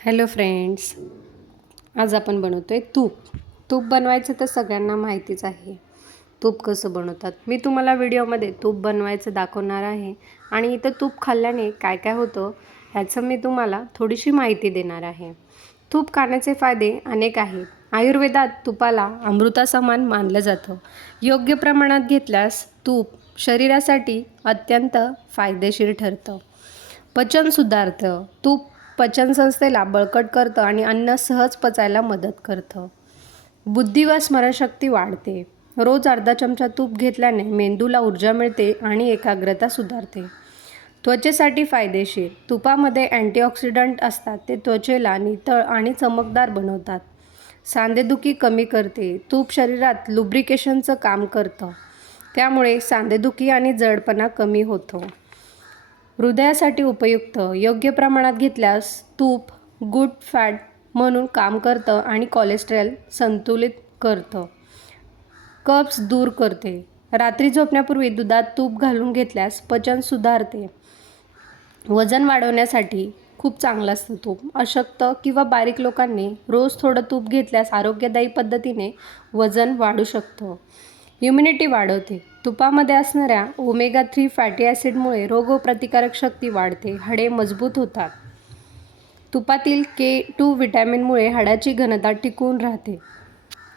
Hello friends, आज आपण बनवतो आहे तूप. तूप बनवायचं तर सगळ्यांना माहितीच आहे. तूप कसं बनवतात मी तुम्हाला व्हिडिओमध्ये तूप बनवायचं दाखवणार आहे. आणि इथं तूप खाल्ल्याने काय काय होतं ह्याचं मी तुम्हाला थोडीशी माहिती देणार आहे. तूप खाण्याचे फायदे अनेक आहेत. आयुर्वेदात तुपाला अमृतासमान मानलं जातं. योग्य प्रमाणात घेतल्यास तूप शरीरासाठी अत्यंत फायदेशीर ठरतं. पचन सुधारतं. तूप पचनसंस्थेला बळकट करतं आणि अन्न सहज पचायला मदत करतं. बुद्धी व स्मरणशक्ती वाढते. रोज अर्धा चमचा तूप घेतल्याने मेंदूला ऊर्जा मिळते आणि एकाग्रता सुधारते. त्वचेसाठी फायदेशीर. तुपामध्ये अँटीऑक्सिडंट असतात, ते त्वचेला नितळ आणि चमकदार बनवतात. सांधेदुखी कमी करते. तूप शरीरात लुब्रिकेशनचं काम करतं, त्यामुळे सांधेदुखी आणि जडपणा कमी होतो. हृदयासाठी उपयुक्त. योग्य प्रमाणात घेतल्यास तूप गुड फॅट म्हणून काम करतं आणि कोलेस्टेरॉल संतुलित करतं. कब्ज दूर करते. रात्री झोपण्यापूर्वी दुधात तूप घालून घेतल्यास पचन सुधारते. वजन वाढवण्यासाठी खूप चांगलं असतं तूप. अशक्त किंवा बारीक लोकांनी रोज थोडं तूप घेतल्यास आरोग्यदायी पद्धतीने वजन वाढू शकतं. इम्युनिटी वाढवते. तुपामध्ये असणाऱ्या ओमेगा 3 फॅटी ॲसिडमुळे रोगप्रतिकारक शक्ती वाढते. हाडे मजबूत होतात. तुपातील K2 व्हिटॅमिनमुळे हाडाची घनता टिकून राहते.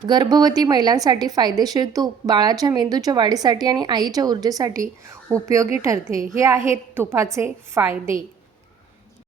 गर्भवती महिलांसाठी फायदेशीर. तूप बाळाच्या मेंदूच्या वाढीसाठी आणि आईच्या ऊर्जेसाठी उपयोगी ठरते. हे आहेत तुपाचे फायदे.